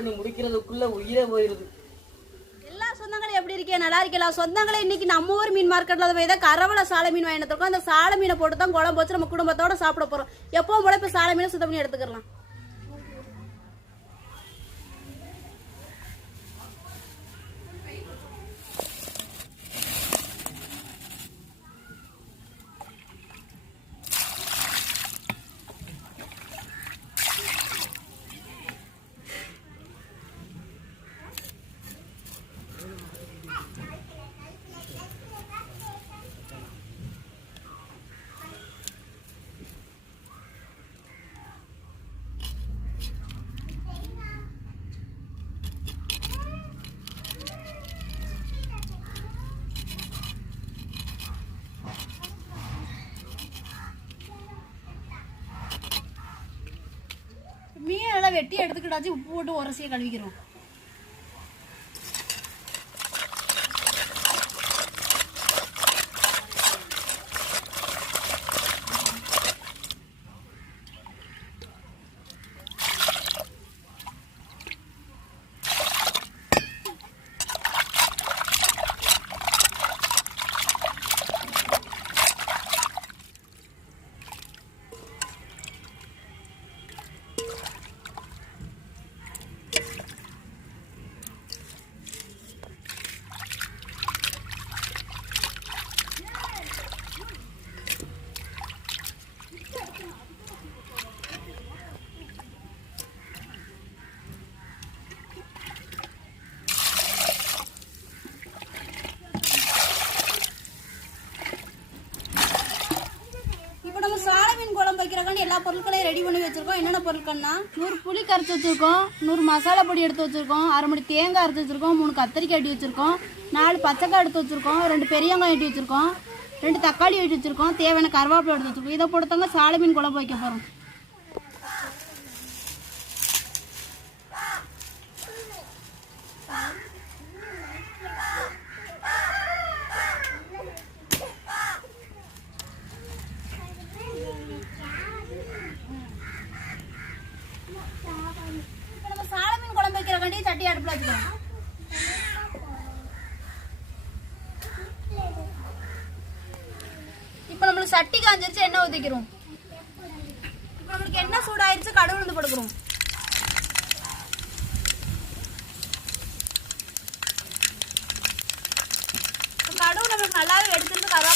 பண்ணி முடிக்கிறதுக்குள்ள உயிரே போயிருது. எல்லா சொந்தங்களும் எப்படி இருக்கே? நல்லா இருக்கலாம் சொந்தங்களே இன்னைக்கு நம்ம ஊர் மீன் மார்க்கெட்ல போய் தான் கரவலை சாலை மீன் வாங்கிட்டு இருக்கோம் அந்த சாலை மீனை போட்டு தான் குழம்பு வச்சு நம்ம குடும்பத்தோட சாப்பிட போறோம். எப்பவும் போல இப்ப சாலை மீனை சுத்தம் பண்ணி எடுத்துக்கலாம் மீன் எல்லாம் வெட்டி எடுத்துக்கிட்டாச்சு உப்பு போட்டு உரசியை கழுவிக்கிறோம் இப்போ நம்ம சாலை மீன் குழம்பு பொருட்களை ரெடி பண்ணி வச்சிருக்கோம். என்னென்ன பொருட்கள்னா நூறு புளி கரைச்சி வச்சிருக்கோம். நூறு மசாலா பொடி எடுத்து வச்சிருக்கோம். அரை மணி தேங்காய் அரைச்சி வச்சிருக்கோம். மூணு கத்திரிக்காய் எட்டி வச்சிருக்கோம். நாலு பச்சைக்காய் எடுத்து வச்சிருக்கோம். ரெண்டு பெரியங்காய் எட்டி வச்சுருக்கோம் வச்சிருக்கோம். ரெண்டு தக்காளி வெட்டி வச்சிருக்கோம். தேவையான கருவேப்பிலை எடுத்து வச்சிருக்கோம். இதை பொறுத்தவங்க சாலை மீன் குழம்பு வைக்க போகிறோம் இப்போ நம்ம சாலை மீன் குழம்பு வைக்கிறக்காண்டி சட்டி அடுப்பில் வச்சுக்கலாம் இப்போ நம்மளுக்கு சட்டி காஞ்சிருச்சு எண்ணெய் ஊற்றிக்கிறோம் இப்போ நம்மளுக்கு எண்ணெய் சூடாயிருச்சு கடுகு உளுந்து போட்டுக்கிறோம். இப்போ கடுகு நம்மளுக்கு நல்லாவே எடுத்துட்டு கருவா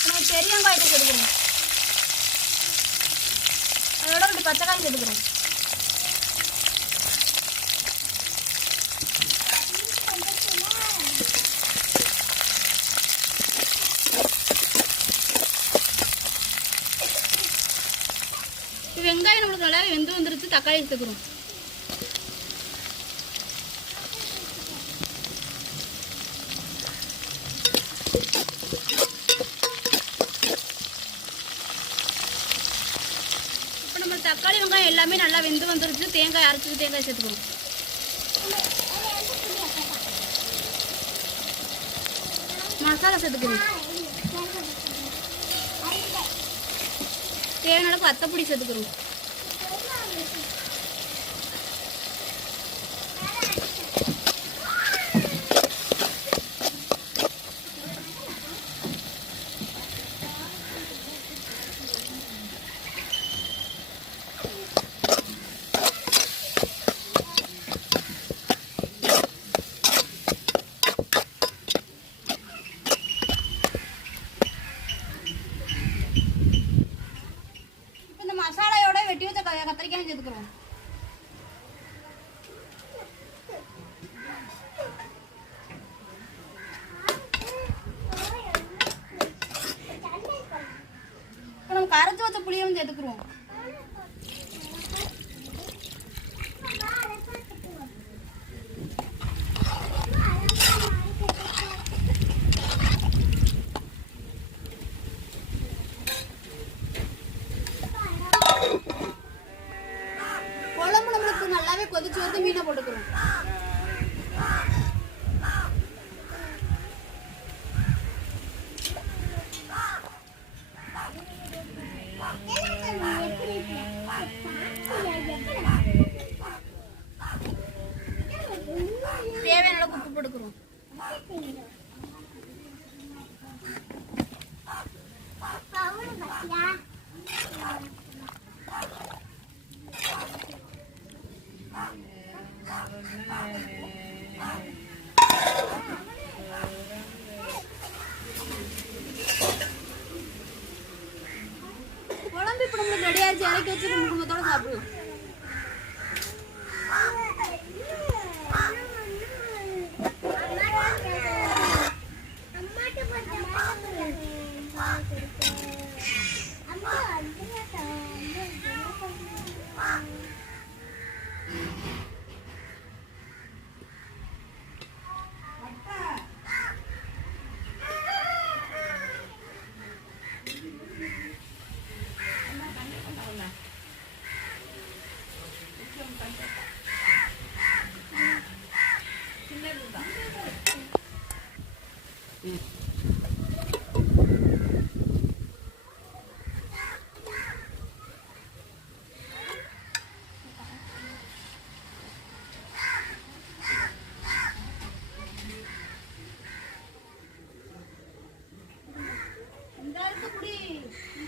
நம்ம பெரிய அதோட ரெண்டு பச்சைக்காய் எடுக்கிறோம் இப்போ வெங்காயம் நல்லா வெந்து வந்துருச்சு தக்காளி எடுத்துக்கிறோம். இப்போ நம்ம தக்காளி வெங்காயம் எல்லாமே நல்லா வெந்து வந்துருச்சு. தேங்காய் அரைச்சி தேங்காய் சேர்த்துக்கிறோம் மசாலா சேர்த்துக்கிறோம் தேவையான அளவுக்கு அத்தப்பொடி சேர்த்துக்கிறோம் இப்போ இந்த மசாலையோட வெட்டி வச்ச க- கத்திரிக்காயும் சேர்த்துக்கிறோம் இப்போ நம்ம கரைச்சி வச்ச குழம்பு நம்மளுக்கு நல்லாவே கொதிச்சு வந்து மீனை போட்டுக்கிறோம் தலைக்கு வச்சு குடும்பத்தோட சாப்பிடு இந்த இருக்கு குடி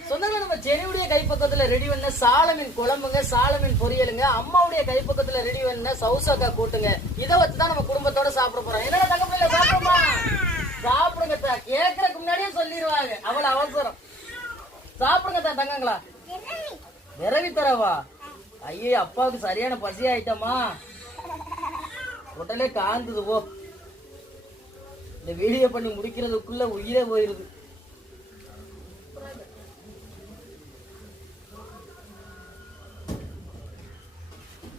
சொந்தங்க நம்ம செடியுடைய கைப்பக்கத்துல ரெடி பண்ண சாலமின் குழம்புங்க சாலமீன் பொரியலுங்க அம்மாவுடைய கைப்பக்கத்துல ரெடி பண்ண சவுசாக்கா கூட்டுங்க. இதை வச்சு தான் நம்ம குடும்பத்தோட சாப்பிட போறோம். என்னடா தகவல் சாப்பிடுங்க தா கேட்கறதுக்கு முன்னாடியே சொல்லிடுவாங்க அவ்வளவு அவசரம். சாப்பிடுங்க தா தங்கங்களா. நிறவி தரவா? ஐயே அப்பாவுக்கு சரியான பசி ஆயிட்டமா உடலே காந்துது போ. இந்த வீடியோ பண்ணி முடிக்கிறதுக்குள்ள உயிரே போயிருது.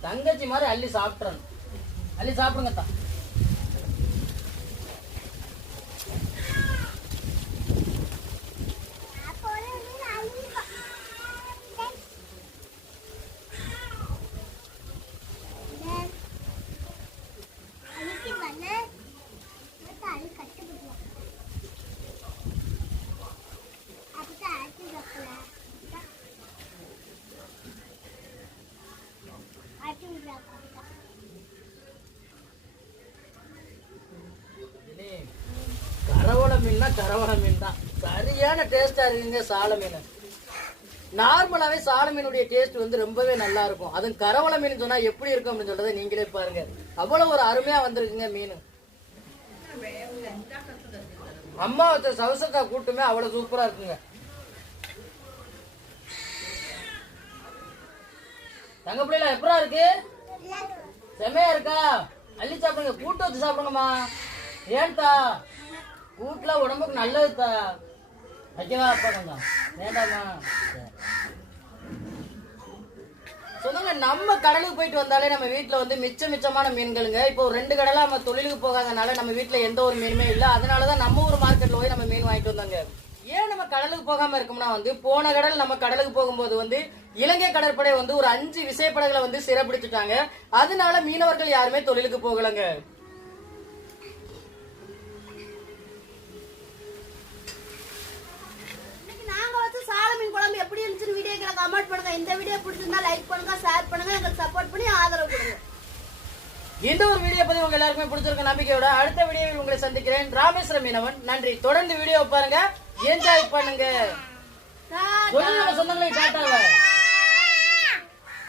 தங்கச்சி மாதிரி அள்ளி சாப்பிட்றேன் அள்ளி சாப்பிடுங்க தான் இனி கரவள மீன்னா கரவள மீன் தான். சரியான டேஸ்டா இருக்குங்க சால மீன். நார்மலாவே சால மீனுடைய டேஸ்ட் வந்து ரொம்பவே நல்லா இருக்கும். அதுவும் கரவள மீன் சொன்னா எப்படி இருக்கும் அப்படின்னு சொல்றதை நீங்களே பாருங்க. அவ்வளவு ஒரு அருமையா வந்திருக்குங்க மீன். அம்மா வச்ச சவசக்கா கூட்டுமே அவ்வளவு சூப்பரா இருக்குங்க. தங்க பிள்ளைல எப்படா இருக்கு? செமையா இருக்கா? அள்ளி சாப்பிடுங்க. கூட்டு வச்சு சாப்பிடுங்கம்மா. ஏன்டா? கூட்டுல உடம்புக்கு நல்லது வைக்கவா அப்பா கொஞ்சம் வேண்டாமா சொல்லுங்க நம்ம கடலுக்கு போயிட்டு வந்தாலே நம்ம வீட்டில் வந்து மிச்ச மிச்சமான மீன்களுங்க. இப்போ ரெண்டு கடலா நம்ம தொழிலுக்கு போகாதனால நம்ம வீட்டில் எந்த ஒரு மீனுமே அதனால அதனாலதான் நம்ம ஊர் மார்க்கெட்ல போய் நம்ம மீன் வாங்கிட்டு வந்தாங்க. ஏன் நம்ம கடலுக்கு போகாம இருக்கோம்னா வந்து போன கடல் நம்ம கடலுக்கு போகும்போது வந்து இலங்கை கடற்படை வந்து ஒரு அஞ்சு விசைப்படகளை வந்து சிறப்பிடிச்சுட்டாங்க அதனால மீனவர்கள் யாருமே தொழிலுக்கு போகலங்க. குழம்பு எப்படி இருந்துச்சுன்னு வீடியோக்களை கமெண்ட் பண்ணுங்க. இந்த வீடியோ பிடிச்சிருந்தா லைக் பண்ணுங்க ஷேர் பண்ணுங்க எங்களுக்கு சப்போர்ட் பண்ணி ஆதரவு கொடுங்க. இந்த ஒரு வீடியோ பத்தி உங்க எல்லாருக்குமே பிடிச்சிருக்க நம்பிக்கையோட அடுத்த வீடியோவில் உங்களை சந்திக்கிறேன். ராமேஸ்வரம் மீனவன். நன்றி. தொடர்ந்து வீடியோ பாருங்க. என்ஜாய் பண்ணுங்க. சொந்தங்களை டாட்டாவை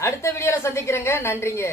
அடுத்த வீடியோல சந்திக்கிறேங்க. நன்றிங்க.